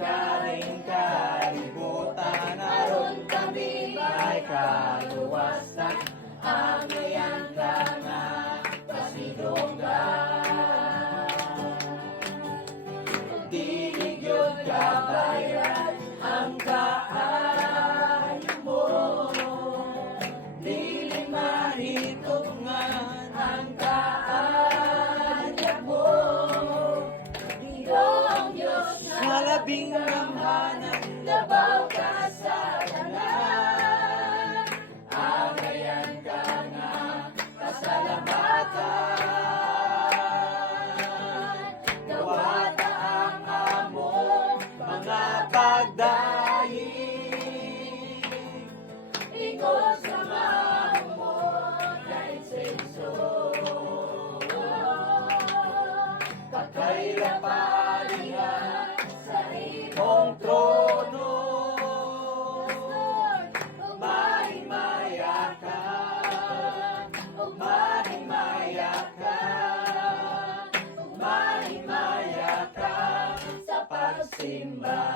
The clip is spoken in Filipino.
galing kalibutan, naroon kami may kaluwasan. Amayan ka nga, pasidonggan. Dilig yun kabayan, ang kaayo mo. Dilig mahitungan, ang kaanya mo. Iyong Diyos na labing ramhanan, labaw ka sa lahat. Agayan ka nga, pasalamatan. Gawata ang among mga pagdaig. Ikot sa mo kahit senso. Pagkaila paliha sa imong trono. Umaring mayakan, umaring mayakan, umaring mayakan sa pagsimba.